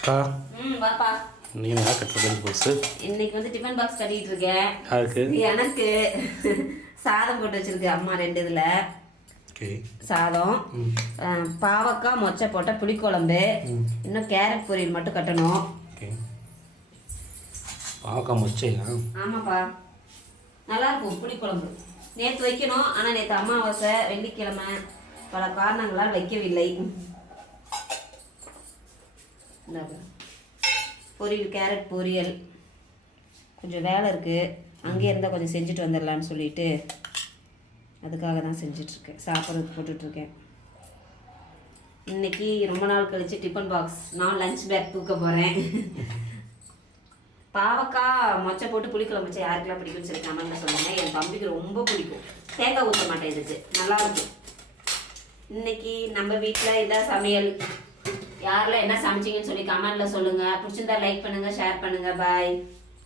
அக்கா வாப்பா. நீ என்ன கட்டுற லஞ்ச் பாக்ஸு? இன்னைக்கு வந்து டிஃபன் பாக்ஸ் கட்டிட்டு இருக்கேன். யாருக்கு? எனக்கு சாதம் போட்டு வச்சிருக்கு அம்மா 2 இதில். ஓகே. சாதம், பாவக்காய் மொச்சை போட்ட புளிக்குழம்பு, இன்னும் கேரட் பொரியல் மட்டும் கட்டணும். ஓகே. பாவக்காய் மொச்சையா? ஆமாப்பா, நல்லா இருக்கும் புளிக்குழம்பு. நேற்று வைக்கணும், ஆனால் நேற்று அமாவாசை வெள்ளிக்கிழமை பல காரணங்களால் வைக்கவில்லை. பொரியல், கேரட் பொரியல். கொஞ்சம் வேலை இருக்குது, அங்கேயே இருந்தால் கொஞ்சம் செஞ்சுட்டு வந்துடலான்னு சொல்லிட்டு அதுக்காக தான் செஞ்சிட்ருக்கேன். சாப்பிட்றதுக்கு போட்டுட்ருக்கேன். இன்றைக்கி ரொம்ப நாள் கழித்து டிஃபன் பாக்ஸ் நான் லஞ்ச் பேக் தூக்க போகிறேன். பாவக்காய் மொச்சை போட்டு புளிக்குழம்பு வச்சா யாருக்கெல்லாம் பிடிக்கும்னு சொல்லி கமெண்ட்டில் சொல்லுங்கள். என் தம்பிக்கு ரொம்ப பிடிக்கும். தேங்காய் ஊற்ற மாட்டேன் இதுக்கு, நல்லாயிருக்கும். இன்றைக்கி நம்ம வீட்டில் இதான் சமையல். யாரெல்லாம் என்ன சமைச்சிங்கன்னு சொல்லி கமெண்ட்டில் சொல்லுங்கள். பிடிச்சிருந்தா லைக் பண்ணுங்கள், ஷேர் பண்ணுங்கள். பாய்.